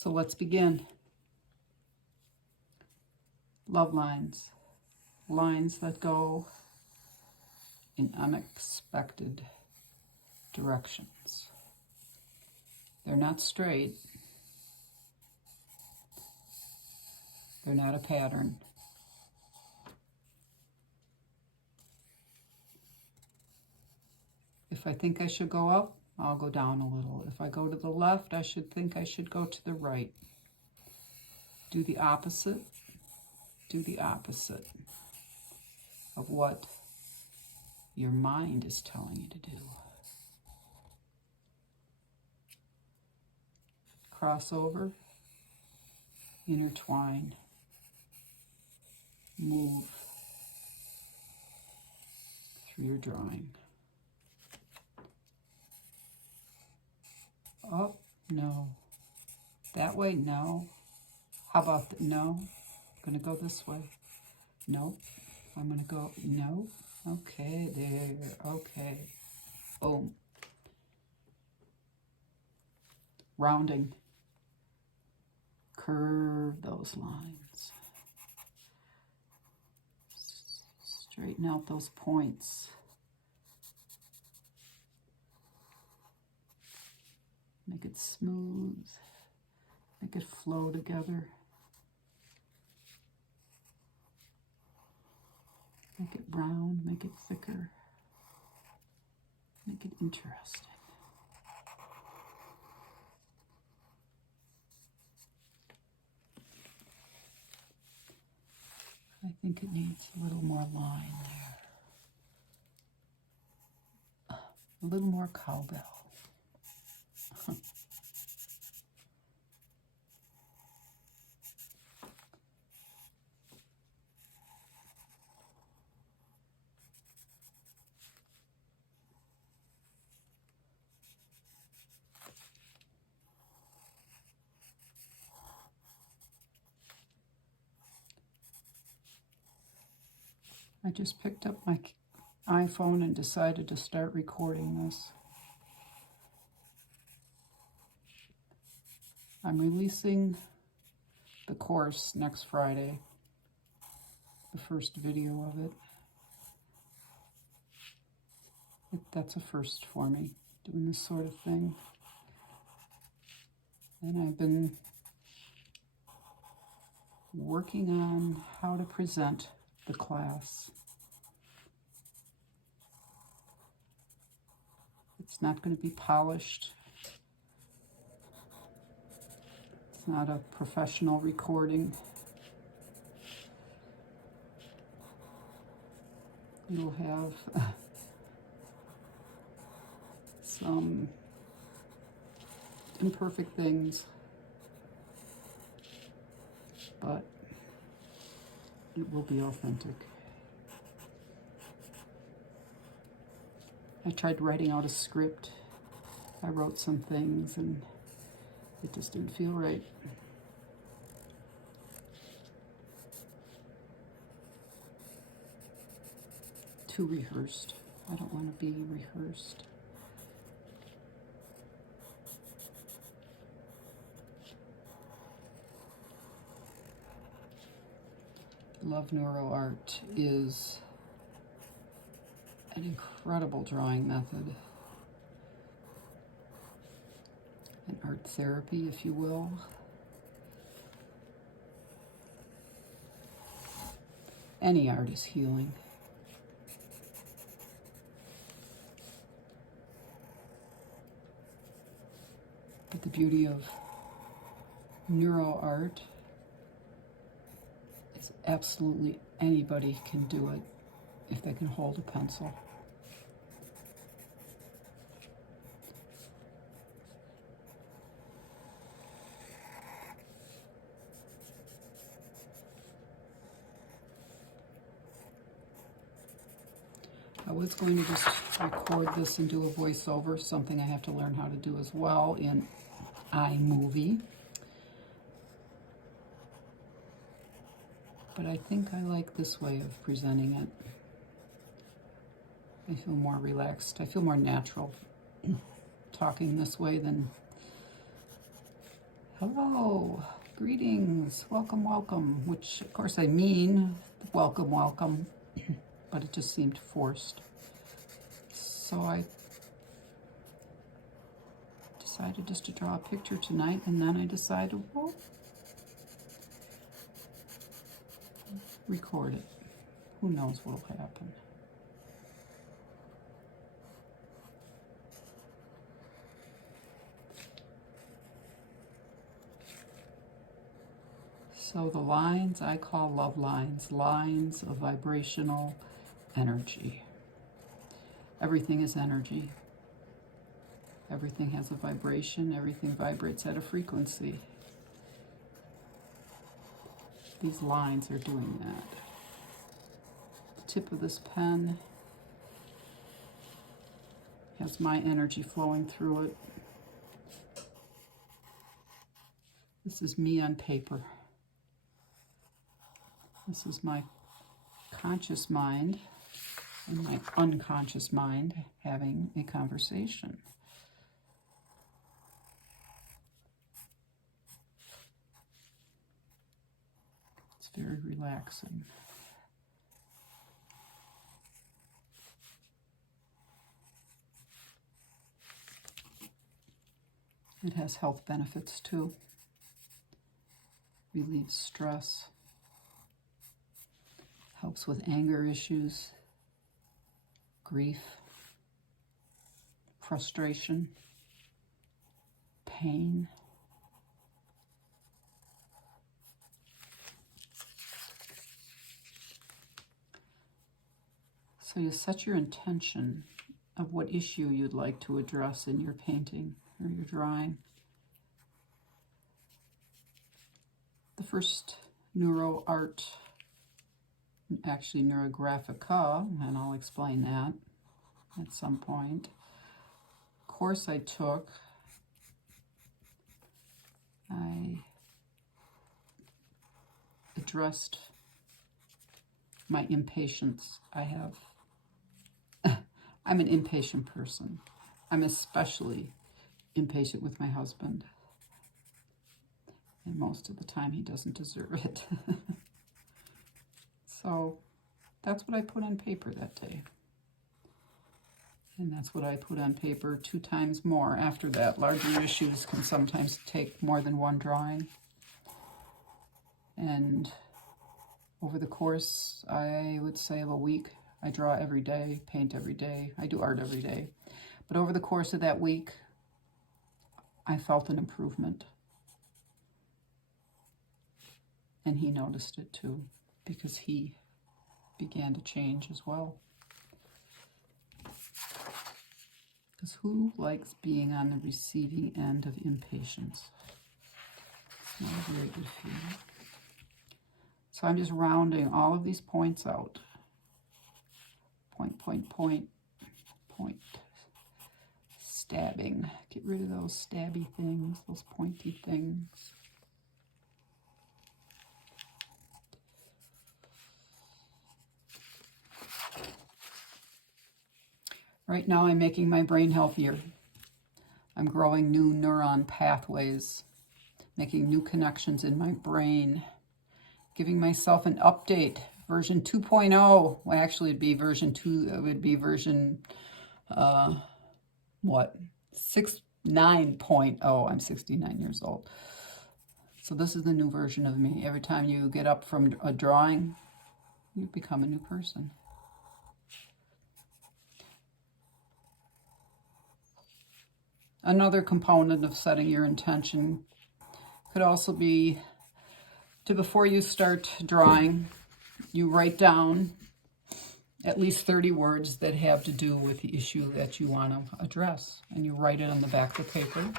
So let's begin. Love lines. Lines that go in unexpected directions. They're not straight. They're not a pattern. If I think I should go up, I'll go down a little. If I go to the left, I should think I should go to the right. Do the opposite. Do the opposite of what your mind is telling you to do. Cross over, intertwine, move through your drawing. Oh, no. That way, no. How about no? I'm going to go this way. Nope. I'm going to go, no. Okay, there. Okay. Boom. Rounding. Curve those lines. Straighten out those points. Make it smooth. Make it flow together. Make it round, make it thicker. Make it interesting. I think it needs a little more line there. A little more cowbell. I just picked up my iPhone and decided to start recording this. I'm releasing the course next Friday, the first video of it. That's a first for me, doing this sort of thing. And I've been working on how to present the class. It's not going to be polished. It's not a professional recording. You'll have some imperfect things, but it will be authentic. I tried writing out a script. I wrote some things and it just didn't feel right. Too rehearsed. I don't want to be rehearsed. L.O.V.E Neuro Art is an incredible drawing method. An art therapy, if you will. Any art is healing. But the beauty of Neuro Art is absolutely anybody can do it if they can hold a pencil. I was going to just record this and do a voiceover, something I have to learn how to do as well in iMovie. But I think I like this way of presenting it. I feel more relaxed. I feel more natural talking this way than Hello, greetings, welcome, welcome, which of course I mean welcome, welcome, but it just seemed forced. So I decided just to draw a picture tonight, and then I decided, well, record it. Who knows what'll happen. So the lines I call love lines, lines of vibrational energy. Everything is energy. Everything has a vibration. Everything vibrates at a frequency. These lines are doing that. The tip of this pen has my energy flowing through it. This is me on paper. This is my conscious mind and my unconscious mind having a conversation. It's very relaxing. It has health benefits too. Relieves stress. Helps with anger issues, grief, frustration, pain. So you set your intention of what issue you'd like to address in your painting or your drawing. The first Neuro Art, actually Neurographica, and I'll explain that at some point, course I took, I addressed my impatience. I'm an impatient person. I'm especially impatient with my husband. And most of the time he doesn't deserve it. So that's what I put on paper that day. And that's what I put on paper 2 times more after that. Larger issues can sometimes take more than one drawing. And over the course, I would say, of a week, I draw every day, paint every day. I do art every day. But over the course of that week, I felt an improvement. And he noticed it too, because he began to change as well. Because who likes being on the receiving end of impatience? It's not a very good feeling. So I'm just rounding all of these points out. Point, point, point, point. Stabbing. Get rid of those stabby things, those pointy things. Right now I'm making my brain healthier. I'm growing new neuron pathways, making new connections in my brain, giving myself an update, version 2.0. Well, actually it'd be version 2, it would be version, 9.0. I'm 69 years old. So this is the new version of me. Every time you get up from a drawing, you become a new person. Another component of setting your intention could also be to, before you start drawing, you write down at least 30 words that have to do with the issue that you want to address. And you write it on the back of the paper.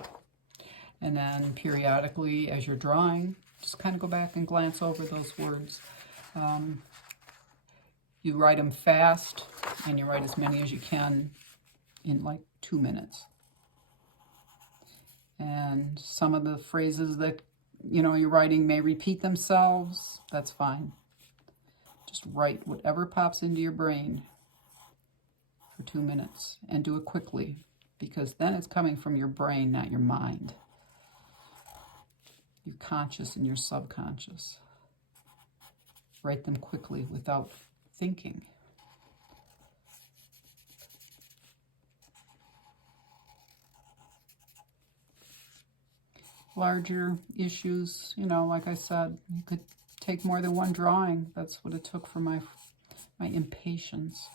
And then periodically, as you're drawing, just kind of go back and glance over those words. You write them fast, and you write as many as you can in like 2 minutes. And some of the phrases that, you're writing may repeat themselves. That's fine. Just write whatever pops into your brain for 2 minutes, and do it quickly, because then it's coming from your brain, not your mind. your conscious and your subconscious. Write them quickly without thinking. Larger issues, you know, like I said, you could take more than one drawing. That's what it took for my impatience.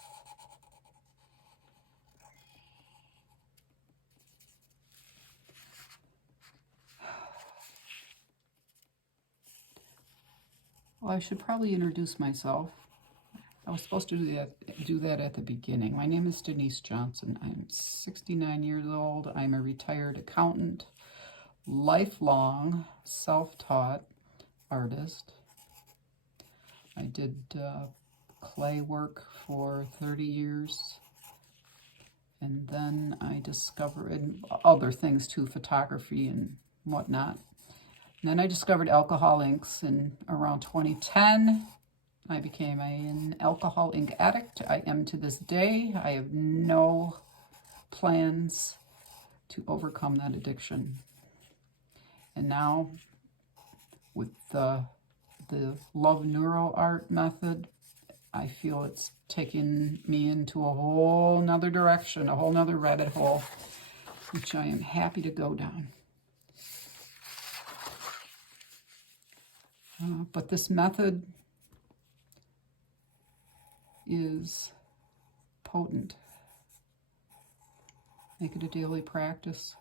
Well, I should probably introduce myself. I was supposed to do that at the beginning. My name is Denise Johnson. I'm 69 years old. I'm a retired accountant, lifelong self-taught artist. I did clay work for 30 years. And then I discovered other things too, photography and whatnot. And then I discovered alcohol inks in around 2010. I became an alcohol ink addict. I am to this day. I have no plans to overcome that addiction. And now with the L.O.V.E Neuro Art method, I feel it's taking me into a whole nother direction, a whole nother rabbit hole, which I am happy to go down. But this method is potent. Make it a daily practice.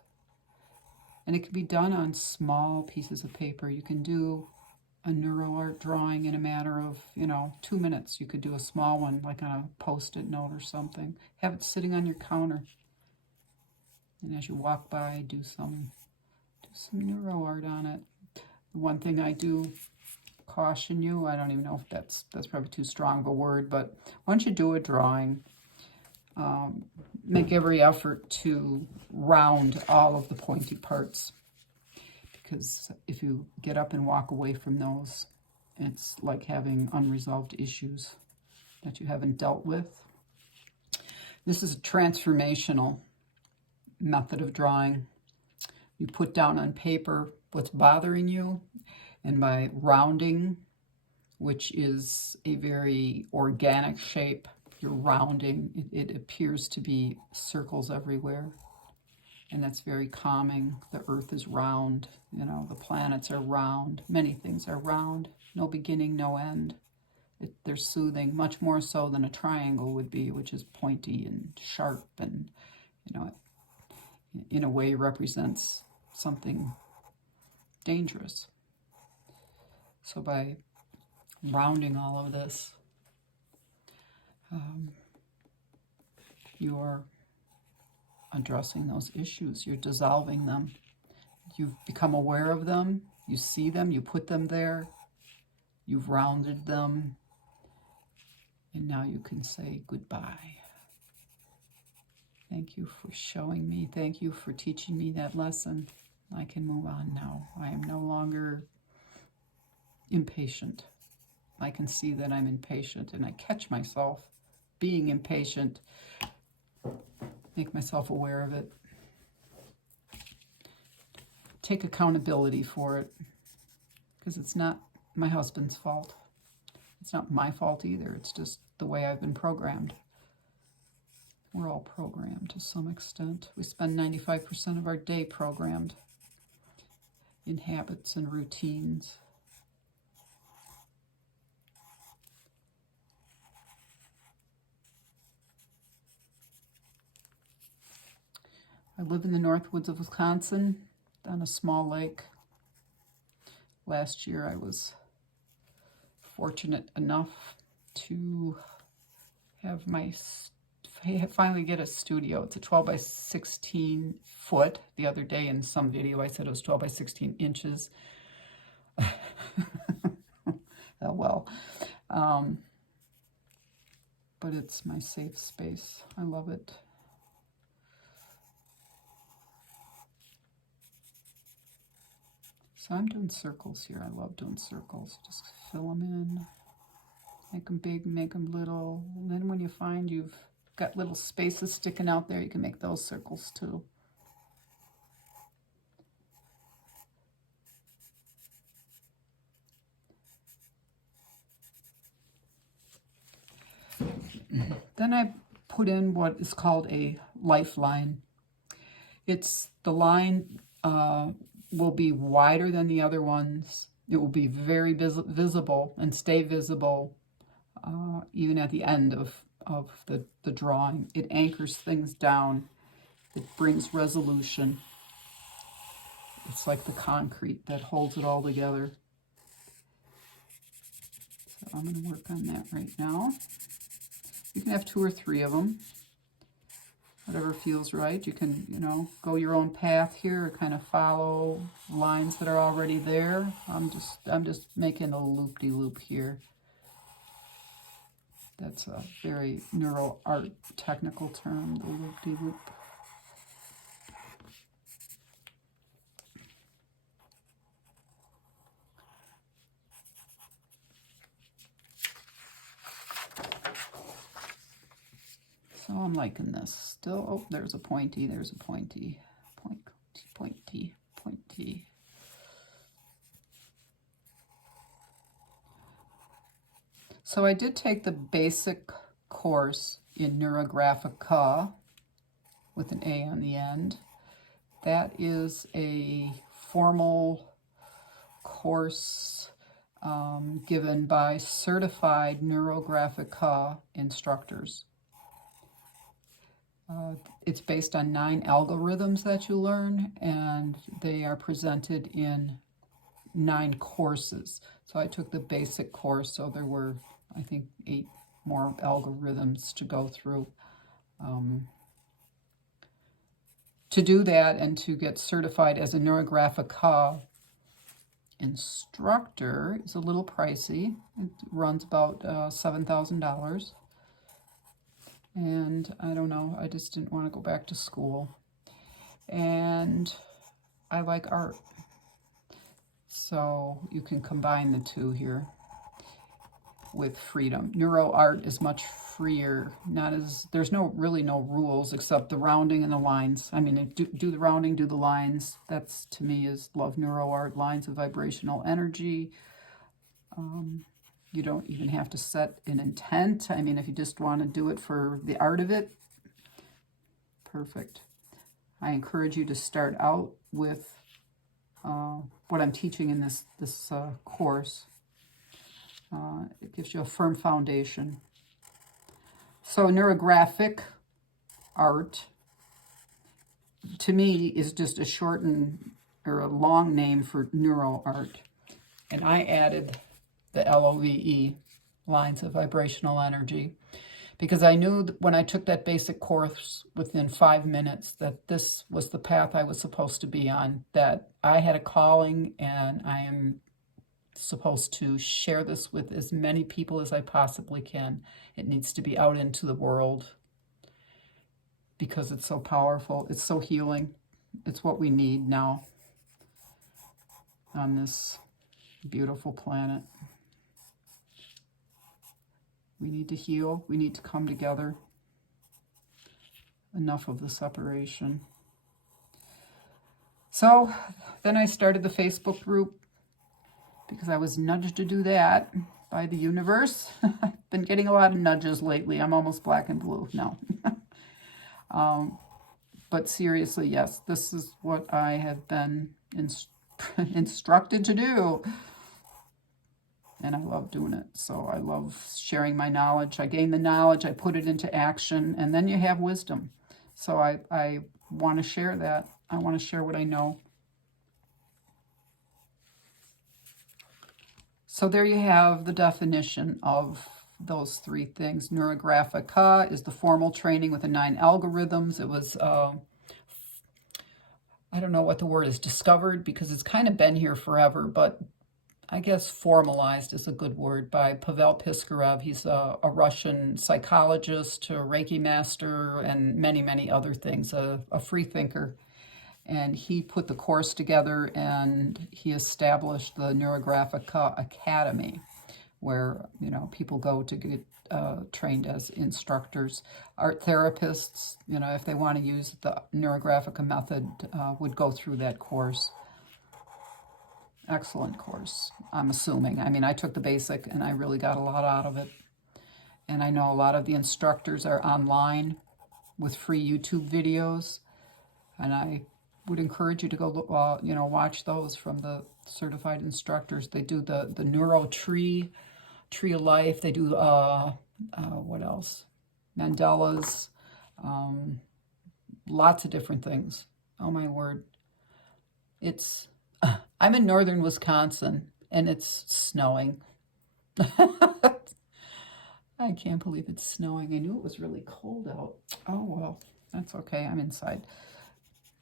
And it can be done on small pieces of paper. You can do a NeuroArt drawing in a matter of, 2 minutes. You could do a small one, like on a Post-it note or something. Have it sitting on your counter. And as you walk by, do some NeuroArt on it. The one thing I do caution you, I don't even know if that's probably too strong of a word, but once you do a drawing, make every effort to round all of the pointy parts, because if you get up and walk away from those, it's like having unresolved issues that you haven't dealt with. This is a transformational method of drawing. You put down on paper what's bothering you, and by rounding, which is a very organic shape, you're rounding, it appears to be circles everywhere. And that's very calming. The earth is round, the planets are round, many things are round, no beginning, no end. They're soothing, much more so than a triangle would be, which is pointy and sharp and, in a way represents something dangerous. So by rounding all of this, you're addressing those issues. You're dissolving them. You've become aware of them. You see them. You put them there. You've rounded them. And now you can say goodbye. Thank you for showing me. Thank you for teaching me that lesson. I can move on now. I am no longer impatient. I can see that I'm impatient, and I catch myself being impatient. Make myself aware of it. Take accountability for it, because it's not my husband's fault. It's not my fault either. It's just the way I've been programmed. We're all programmed to some extent. We spend 95% of our day programmed in habits and routines. I live in the North Woods of Wisconsin, on a small lake. Last year I was fortunate enough to have finally get a studio. It's a 12 by 16 foot. The other day in some video I said it was 12 by 16 inches. Oh well. But it's my safe space. I love it. So I'm doing circles here. I love doing circles. Just fill them in. Make them big, make them little. And then when you find you've got little spaces sticking out there, you can make those circles too. Then I put in what is called a lifeline. The line will be wider than the other ones. It will be very visible and stay visible even at the end of the drawing. It anchors things down. It brings resolution. It's like the concrete that holds it all together. So I'm going to work on that right now. You can have 2 or 3 of them, whatever feels right. You can, go your own path here, or kind of follow lines that are already there. I'm just making a loop-de-loop here. That's a very Neuro Art technical term, the loop-de-loop. So I'm liking this still. Oh, there's a pointy, there's a pointy, pointy. So I did take the basic course in NeuroGraphica with an A on the end. That is a formal course given by certified NeuroGraphica instructors. It's based on 9 algorithms that you learn, and they are presented in 9 courses. So I took the basic course, so there were, I think, 8 more algorithms to go through. To do that and to get certified as a NeuroGraphica instructor is a little pricey. It runs about $7,000. And I don't know, I just didn't want to go back to school. And I like art. So you can combine the two here with freedom. Neuro Art is much freer. There's really no rules except the rounding and the lines. I mean, do the rounding, do the lines. That's, to me, is love Neuro Art, lines of vibrational energy. You don't even have to set an intent. I mean, if you just want to do it for the art of it, perfect. I encourage you to start out with what I'm teaching in this course. It gives you a firm foundation. So neurographic art, to me, is just a shortened or a long name for Neuro Art. And I added the L.O.V.E, lines of vibrational energy, because I knew that when I took that basic course within 5 minutes that this was the path I was supposed to be on, that I had a calling and I am supposed to share this with as many people as I possibly can. It needs to be out into the world because it's so powerful. It's so healing. It's what we need now on this beautiful planet. We need to heal. We need to come together. Enough of the separation. So then I started the Facebook group because I was nudged to do that by the universe. I've been getting a lot of nudges lately. I'm almost black and blue. No. But seriously, yes, this is what I have been instructed to do. And I love doing it. So I love sharing my knowledge. I gain the knowledge, I put it into action, and then you have wisdom. So I want to share that. I want to share what I know. So there you have the definition of those 3 things. NeuroGraphica is the formal training with the 9 algorithms. It was, I don't know what the word is, discovered, because it's kind of been here forever, but I guess formalized is a good word, by Pavel Piskarev. He's a Russian psychologist, a Reiki master, and many, many other things, a free thinker. And he put the course together and he established the NeuroGraphica Academy, where, people go to get trained as instructors. Art therapists, if they want to use the NeuroGraphica method, would go through that course. Excellent course, I'm assuming. I mean, I took the basic and I really got a lot out of it. And I know a lot of the instructors are online with free YouTube videos, and I would encourage you to go look, watch those from the certified instructors. They do the Neuro Tree of Life. They do what else? Mandela's, lots of different things. Oh my word! I'm in northern Wisconsin, and it's snowing. I can't believe it's snowing. I knew it was really cold out. Oh, well, that's okay. I'm inside.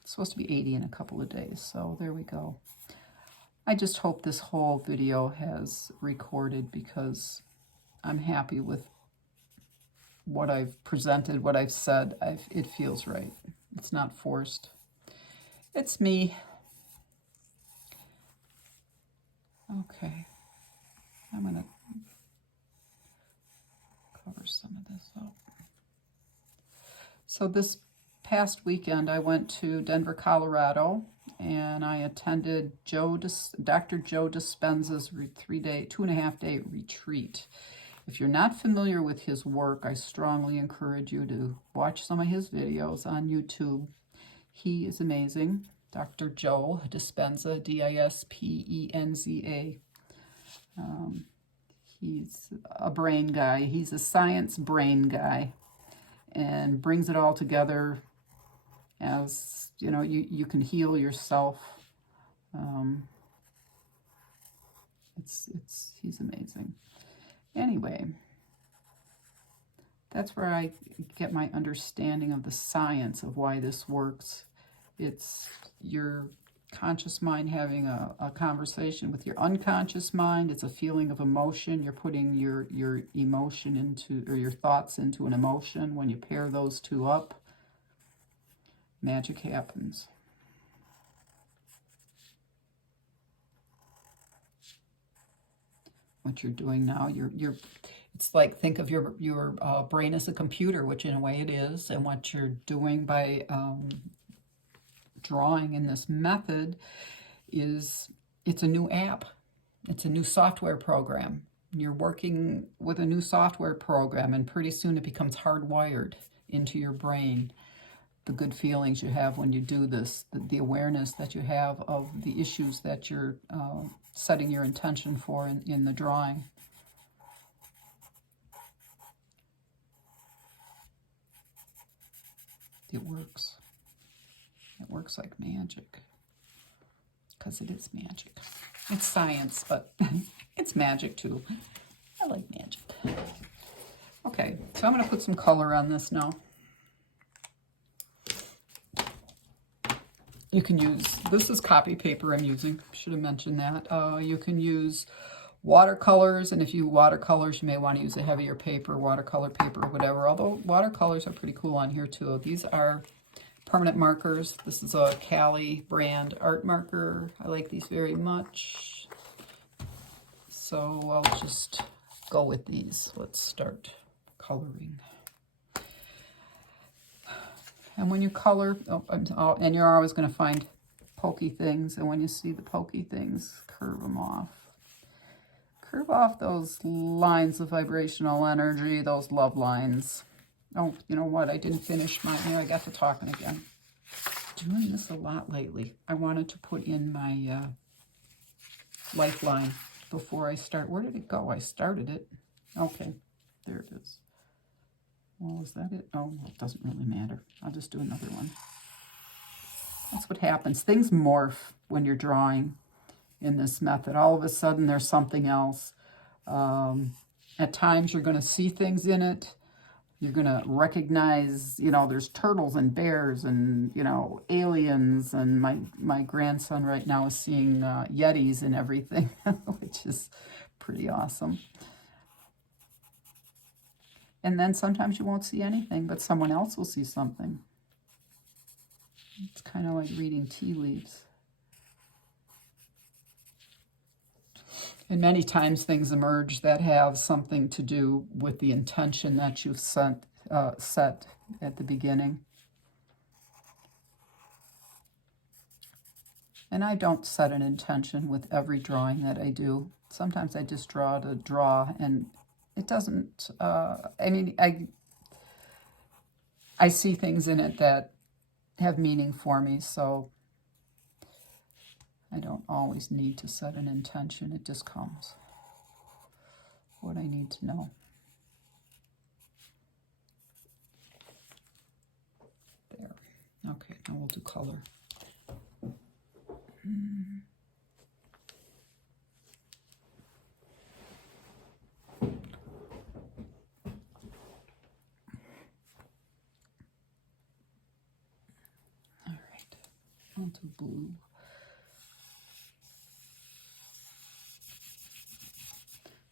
It's supposed to be 80 in a couple of days, so there we go. I just hope this whole video has recorded, because I'm happy with what I've presented, what I've said. It feels right. It's not forced. It's me. Okay. I'm going to cover some of this up. So this past weekend, I went to Denver, Colorado, and I attended Dr. Joe Dispenza's 2.5-day retreat. If you're not familiar with his work, I strongly encourage you to watch some of his videos on YouTube. He is amazing. Dr. Joe Dispenza, Dispenza. He's a brain guy. He's a science brain guy, and brings it all together as, you can heal yourself. He's amazing. Anyway, that's where I get my understanding of the science of why this works. It's your conscious mind having a conversation with your unconscious mind. It's a feeling of emotion. You're putting your emotion into, or your thoughts into an emotion. When you pair those two up, magic happens. What you're doing now, it's like, think of your brain as a computer, which in a way it is, and what you're doing by drawing in this method is, it's a new app. It's a new software program. You're working with a new software program, and pretty soon it becomes hardwired into your brain. The good feelings you have when you do this, the awareness that you have of the issues that you're setting your intention for in the drawing. It works. It works like magic, because it is magic. It's science, but it's magic too. I like magic. Okay, so I'm going to put some color on this now. You can use, this is copy paper I'm using, should have mentioned that. You can use watercolors, and if you watercolors, you may want to use a heavier paper, watercolor paper, whatever, although watercolors are pretty cool on here too. These are permanent markers. This is a Cali brand art marker. I like these very much. So I'll just go with these. Let's start coloring. And when you color, and you're always going to find pokey things, and when you see the pokey things, curve them off. Curve off those lines of vibrational energy, those love lines. Oh, you know what? I didn't finish mine. Here, I got to talking again. Doing this a lot lately. I wanted to put in my lifeline before I start. Where did it go? I started it. Okay, there it is. Well, is that it? Oh, well, it doesn't really matter. I'll just do another one. That's what happens. Things morph when you're drawing in this method. All of a sudden, there's something else. At times, you're going to see things in it. You're going to recognize, there's turtles and bears and, aliens. And my grandson right now is seeing Yetis and everything, which is pretty awesome. And then sometimes you won't see anything, but someone else will see something. It's kind of like reading tea leaves. And many times things emerge that have something to do with the intention that you've set at the beginning. And I don't set an intention with every drawing that I do. Sometimes I just draw to draw, and it doesn't, I mean, I see things in it that have meaning for me, so I don't always need to set an intention. It just comes. What I need to know. There. Okay, now we'll do color. All right, I'll do blue.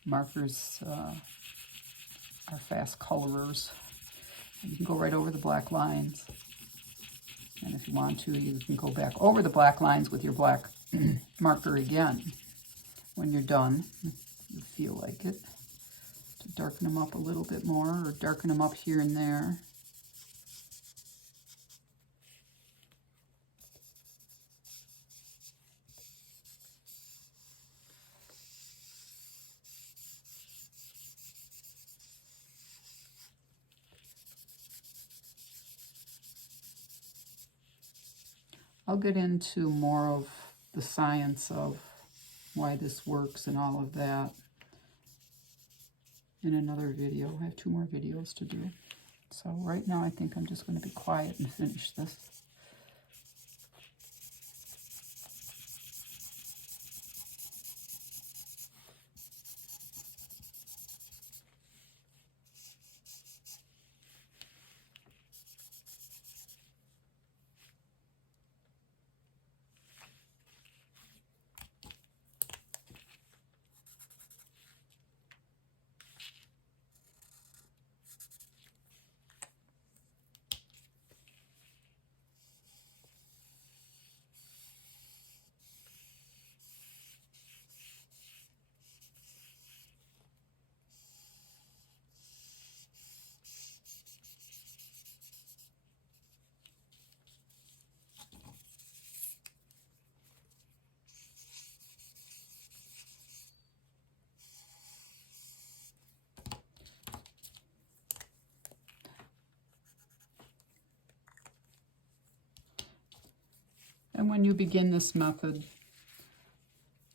Markers are fast colorers. You can go right over the black lines. And if you want to, you can go back over the black lines with your black marker again when you're done, if you feel like it. To darken them up a little bit more, or darken them up here and there. I'll get into more of the science of why this works and all of that in another video. I have 2 more videos to do. So right now I think I'm just going to be quiet and finish this. And when you begin this method,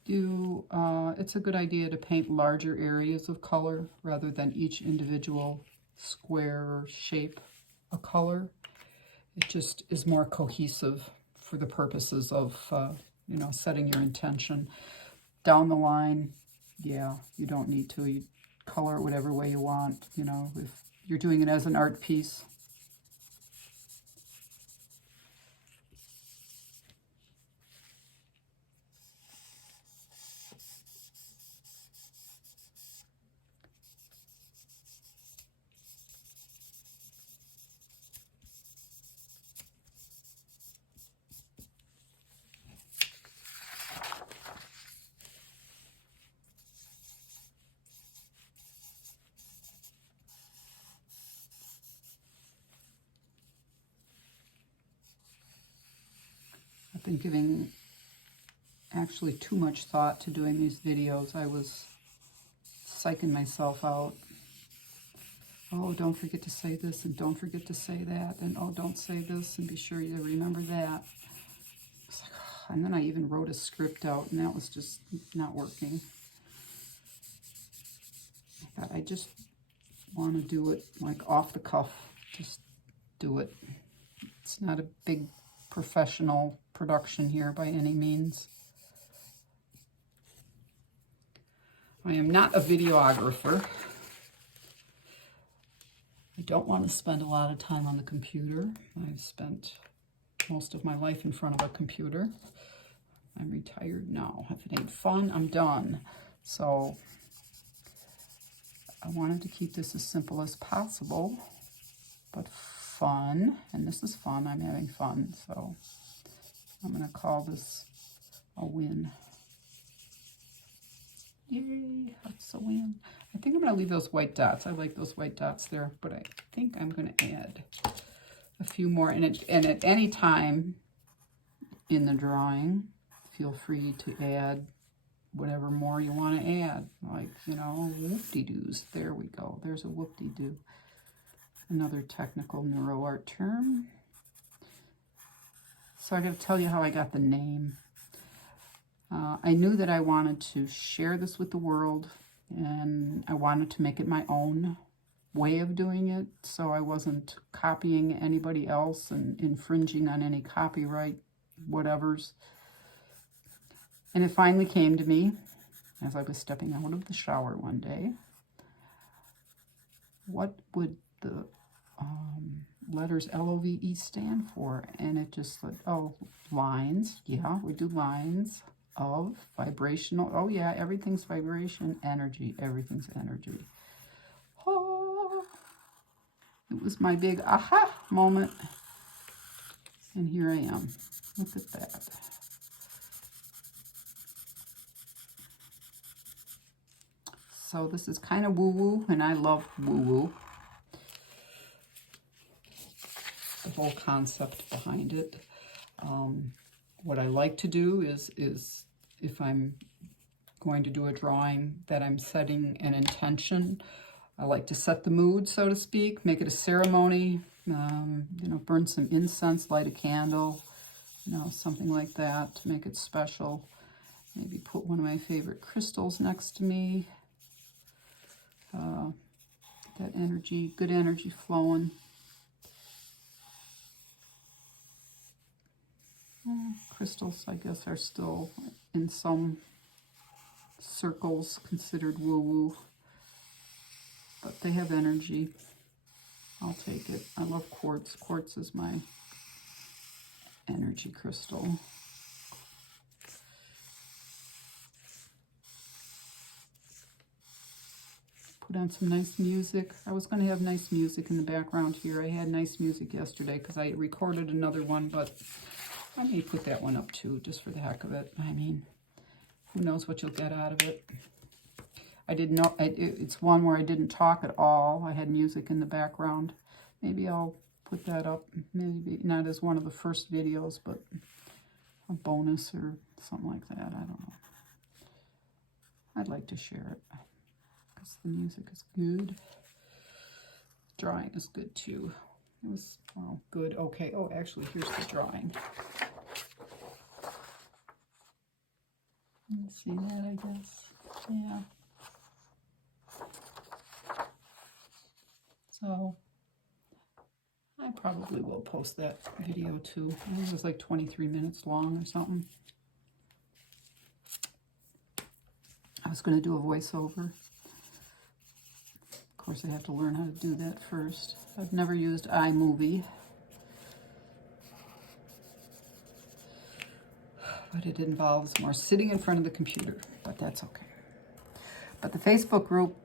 it's a good idea to paint larger areas of color rather than each individual square or shape a color. It just is more cohesive for the purposes of, you know, setting your intention. Down the line, yeah, you don't need to. You color it whatever way you want, you know, if you're doing it as an art piece. I've been giving actually too much thought to doing these videos. I was psyching myself out. Oh, don't forget to say this, and don't forget to say that, and oh, don't say this, and be sure you remember that. It's like, oh, and then I even wrote a script out, and that was just not working. I thought I just want to do it like off the cuff. Just do it. It's not a big professional production here by any means. I am not a videographer. I don't want to spend a lot of time on the computer. I've spent most of my life in front of a computer. I'm retired now. If it ain't fun, I'm done. So I wanted to keep this as simple as possible, but fun. And this is fun. I'm having fun. So I'm going to call this a win. Yay, that's a win. I think I'm going to leave those white dots. I like those white dots there, but I think I'm going to add a few more. And at any time in the drawing, feel free to add whatever more you want to add, like, you know, whoop-de-doos. There we go. There's a whoop-de-doo. Another technical NeuroArt term. So I got to tell you how I got the name. I knew that I wanted to share this with the world, and I wanted to make it my own way of doing it, so I wasn't copying anybody else and infringing on any copyright whatevers. And it finally came to me as I was stepping out of the shower one day. What would the letters L-O-V-E stand for? And it just like, oh, lines. Yeah, we do lines of vibrational. Oh yeah, everything's vibration, energy. Everything's energy. Oh, it was my big aha moment. And here I am. Look at that. So this is kind of woo-woo, and I love woo-woo. The whole concept behind it. What I like to do is if I'm going to do a drawing that I'm setting an intention, I like to set the mood, so to speak, make it a ceremony, you know, burn some incense, light a candle, you know, something like that to make it special. Maybe put one of my favorite crystals next to me. That energy, good energy flowing. Crystals, I guess, are still in some circles considered woo-woo, but they have energy. I'll take it. I love quartz. Quartz is my energy crystal. Put on some nice music. I was going to have nice music in the background here. I had nice music yesterday because I recorded another one, but I may put that one up too, just for the heck of it. I mean, who knows what you'll get out of it. I didn't know, it's one where I didn't talk at all. I had music in the background. Maybe I'll put that up, maybe not as one of the first videos, but a bonus or something like that. I don't know. I'd like to share it because the music is good. Drawing is good too. It was, well, good. Okay. Oh, actually, here's the drawing. You see that, I guess. Yeah. So I probably will post that video too. I think it was like 23 minutes long or something. I was going to do a voiceover. Of course, I have to learn how to do that first. I've never used iMovie. But it involves more sitting in front of the computer, but that's okay. But the Facebook group,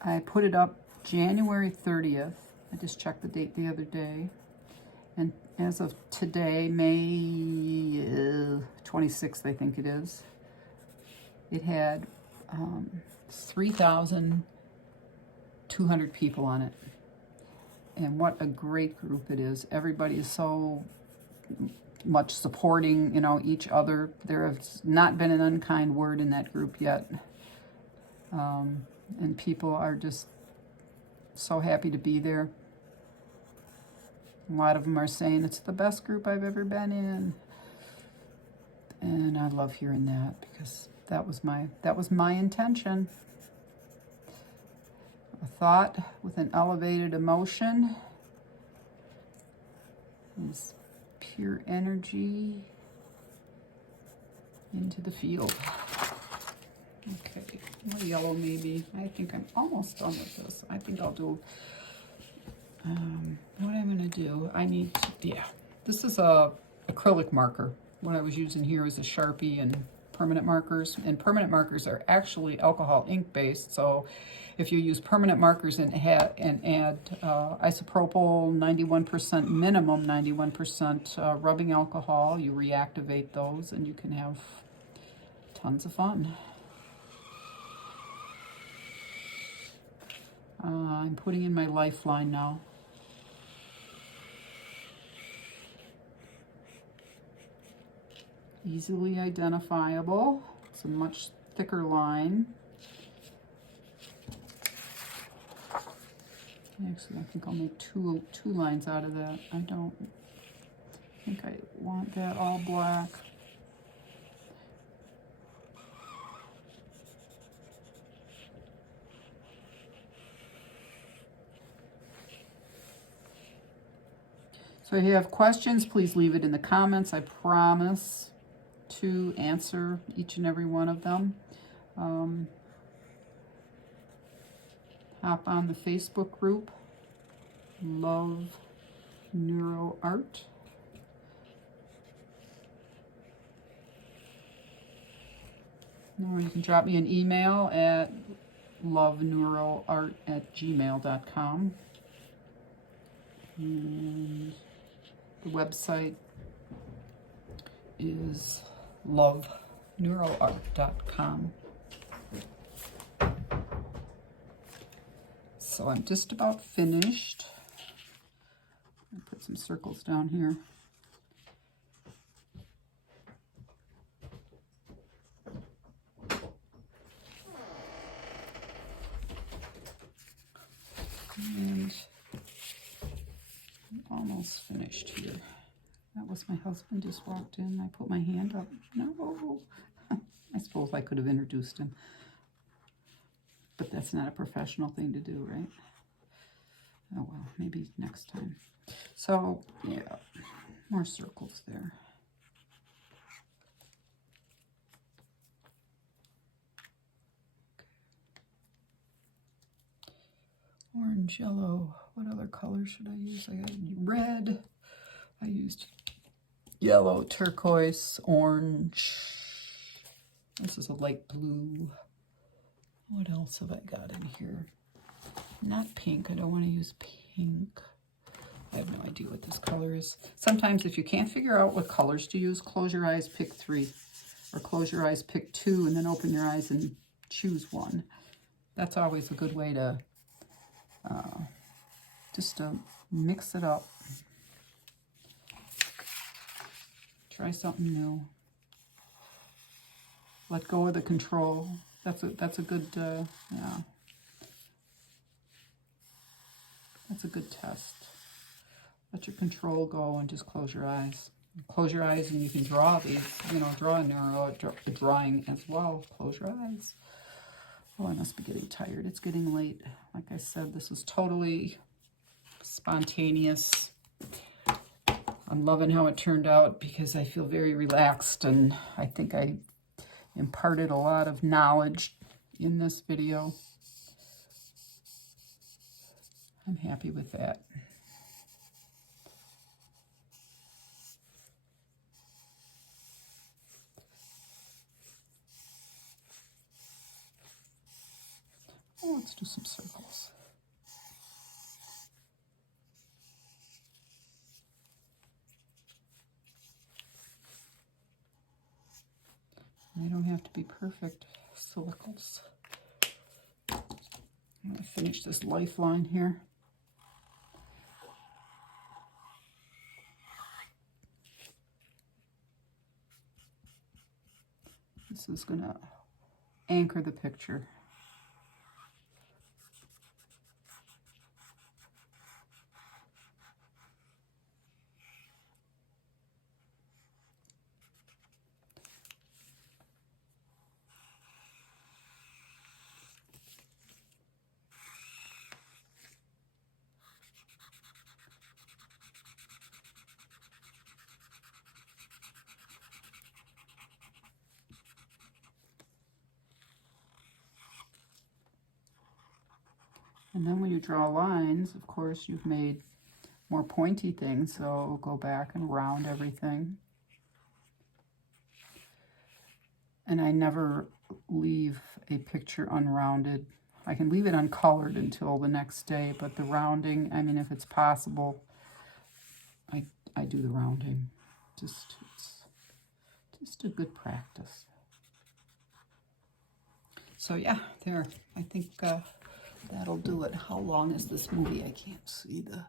I put it up January 30th. I just checked the date the other day. And as of today, May 26th, I think it is, it had 3,200 people on it. And what a great group it is. Everybody is so much supporting, you know, each other. There has not been an unkind word in that group yet. And people are just so happy to be there. A lot of them are saying it's the best group I've ever been in. And I love hearing that because that was my intention. A thought with an elevated emotion is pure energy into the field. Okay, more yellow maybe. I think I'm almost done with this. I think I'll do, what I'm gonna do, I need to, yeah, this is a acrylic marker. What I was using here is a Sharpie and permanent markers, and permanent markers are actually alcohol ink based, so if you use permanent markers and add isopropyl 91% minimum, 91% rubbing alcohol, you reactivate those and you can have tons of fun. I'm putting in my lifeline now. Easily identifiable. It's a much thicker line. Actually, I think I'll make two lines out of that. I don't think I want that all black. So if you have questions, please leave it in the comments. I promise to answer each and every one of them. Hop on the Facebook group, Love Neuro Art. Or you can drop me an email at loveneuroart@gmail.com. And the website is loveneuroart.com. So I'm just about finished. I'll put some circles down here. And I'm almost finished here. That was my husband just walked in. I put my hand up. No. I suppose I could have introduced him. But that's not a professional thing to do, right? Oh well, maybe next time. So, yeah, more circles there. Orange, yellow. What other color should I use? I got red. I used yellow, turquoise, orange. This is a light blue. What else have I got in here? Not pink. I don't want to use pink. I have no idea what this color is. Sometimes if you can't figure out what colors to use, close your eyes, pick 3. Or close your eyes, pick 2, and then open your eyes and choose one. That's always a good way to just to mix it up. Try something new. Let go of the control. That's a good yeah. That's a good test. Let your control go and just close your eyes. Close your eyes and you can draw these, draw a neuro drawing as well. Close your eyes. Oh, I must be getting tired. It's getting late. Like I said, this was totally spontaneous. I'm loving how it turned out because I feel very relaxed, and I think I imparted a lot of knowledge in this video. I'm happy with that. Oh, let's do some circles. They don't have to be perfect circles. I'm going to finish this lifeline here. This is going to anchor the picture. And then when you draw lines, of course, you've made more pointy things, so go back and round everything. And I never leave a picture unrounded. I can leave it uncolored until the next day, but the rounding, I mean, if it's possible, I do the rounding. It's just a good practice. So yeah, there, I think that'll do it. How long is this movie? I can't see the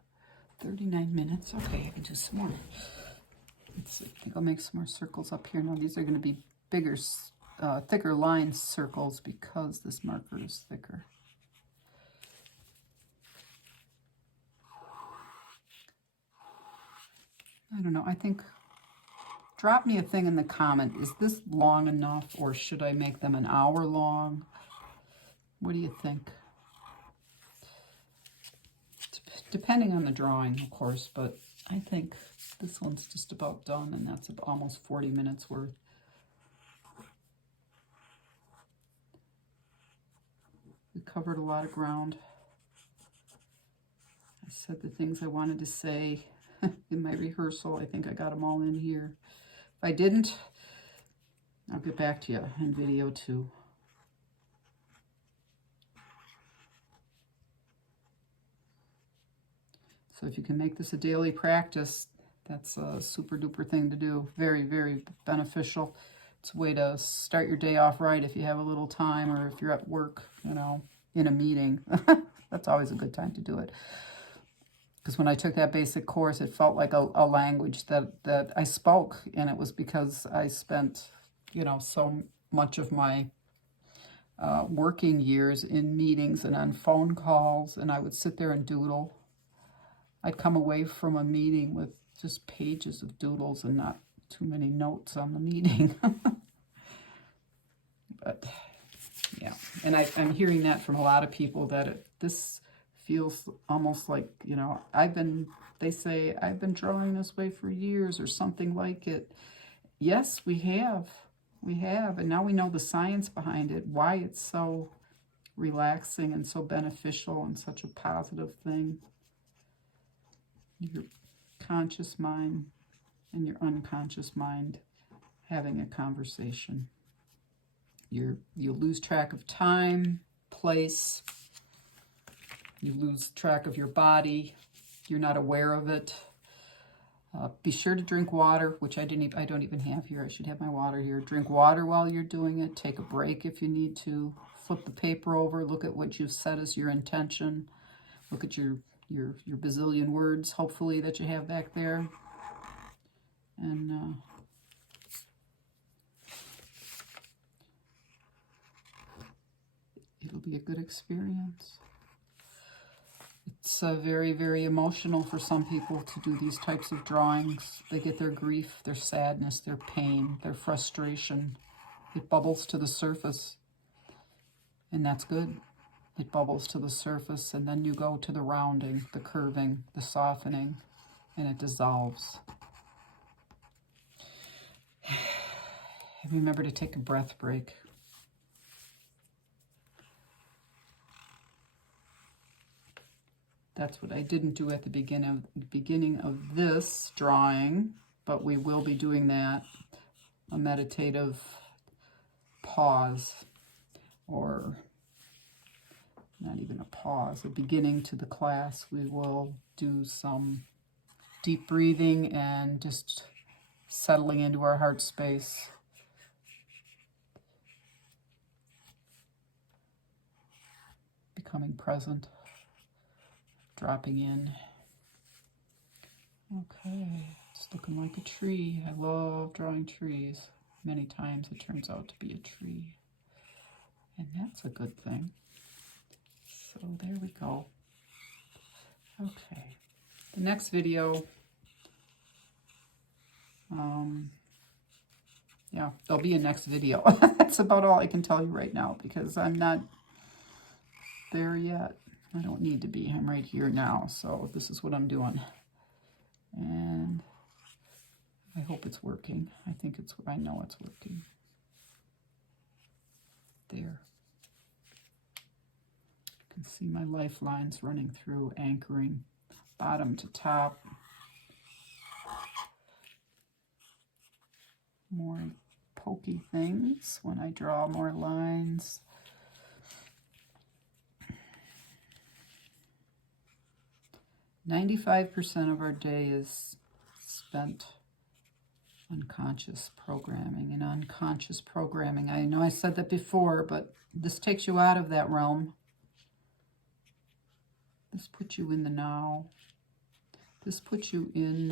39 minutes. Okay, I can do some more. Let's see, I think I'll make some more circles up here. Now these are going to be bigger thicker line circles because this marker is thicker. I don't know, I think, drop me a thing in the comment. Is this long enough, or should I make them an hour long? What do you think? Depending on the drawing, of course, but I think this one's just about done, and that's almost 40 minutes worth. We covered a lot of ground. I said the things I wanted to say in my rehearsal. I think I got them all in here. If I didn't, I'll get back to you in video too. So if you can make this a daily practice, that's a super duper thing to do. Very, very beneficial. It's a way to start your day off right if you have a little time, or if you're at work, you know, in a meeting. That's always a good time to do it. Because when I took that basic course, it felt like a language that I spoke, and it was because I spent, you know, so much of my working years in meetings and on phone calls, and I would sit there and doodle. I'd come away from a meeting with just pages of doodles and not too many notes on the meeting. But yeah, and I'm hearing that from a lot of people, that this feels almost like, you know, they say, I've been drawing this way for years or something like it. Yes, we have. And now we know the science behind it, why it's so relaxing and so beneficial and such a positive thing. Your conscious mind and your unconscious mind having a conversation. You lose track of time, place. You lose track of your body. You're not aware of it. Be sure to drink water, which I don't even have here. I should have my water here. Drink water while you're doing it. Take a break if you need to. Flip the paper over. Look at what you've set as your intention. Look at your bazillion words, hopefully, that you have back there. And it'll be a good experience. It's very, very emotional for some people to do these types of drawings. They get their grief, their sadness, their pain, their frustration. It bubbles to the surface, and that's good. It bubbles to the surface, and then you go to the rounding, the curving, the softening, and it dissolves. And remember to take a breath break. That's what I didn't do at the beginning of this drawing, but we will be doing that, a meditative pause, or not even a pause, a beginning to the class. We will do some deep breathing and just settling into our heart space. Becoming present. Dropping in. Okay, it's looking like a tree. I love drawing trees. Many times it turns out to be a tree. And that's a good thing. So there we go. Okay. The next video, yeah, there'll be a next video. That's about all I can tell you right now, because I'm not there yet. I don't need to be. I'm right here now, so this is what I'm doing. And I hope it's working. I know it's working. There. You can see my lifelines running through, anchoring bottom to top. More pokey things when I draw more lines. "95% of our day is spent unconscious programming and unconscious programming." I know I said that before, but this takes you out of that realm. This puts you in the now. This puts you in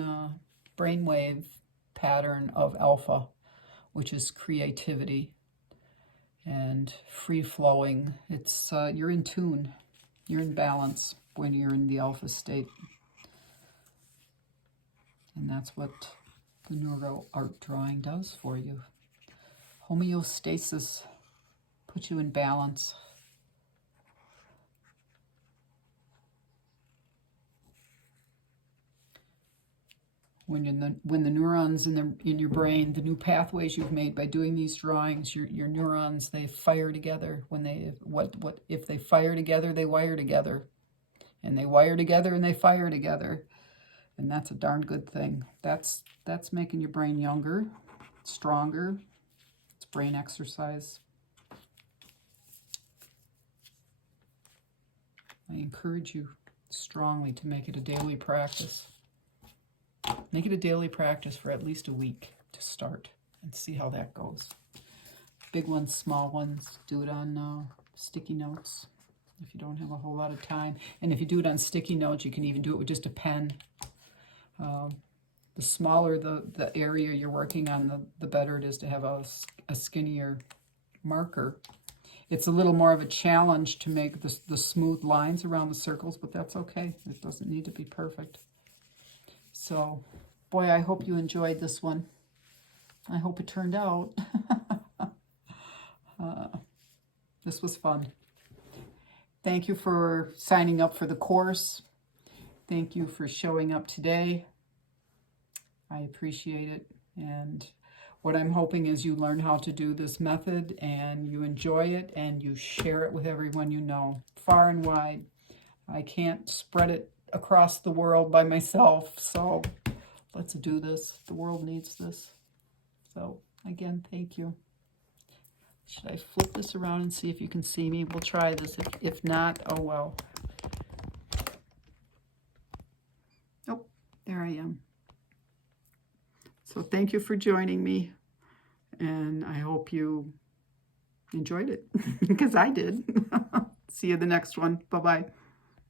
brainwave pattern of alpha, which is creativity. and free-flowing. It's you're in tune, you're in balance when you're in the alpha state. And that's what the Neuro Art drawing does for you. Homeostasis, puts you in balance. When the neurons in your brain, the new pathways you've made by doing these drawings, your neurons, they fire together. When they if they fire together, they wire together, and they wire together and they fire together, and that's a darn good thing. That's making your brain younger, stronger. It's brain exercise. I encourage you strongly to make it a daily practice. Make it a daily practice for at least a week to start and see how that goes. Big ones, small ones, do it on sticky notes if you don't have a whole lot of time. And if you do it on sticky notes, you can even do it with just a pen. The smaller the area you're working on, the better it is to have a skinnier marker. It's a little more of a challenge to make the smooth lines around the circles, but that's okay. It doesn't need to be perfect. So, boy, I hope you enjoyed this one. I hope it turned out. This was fun. Thank you for signing up for the course. Thank you for showing up today. I appreciate it. And what I'm hoping is you learn how to do this method and you enjoy it and you share it with everyone you know, far and wide. I can't spread it across the world by myself, so let's do this. The world needs this. So again, thank you. Should I flip this around and see if you can see me? We'll try this. If not, oh well. Oh, there I am. So thank you for joining me, and I hope you enjoyed it because I did. See you the next one. Bye-bye.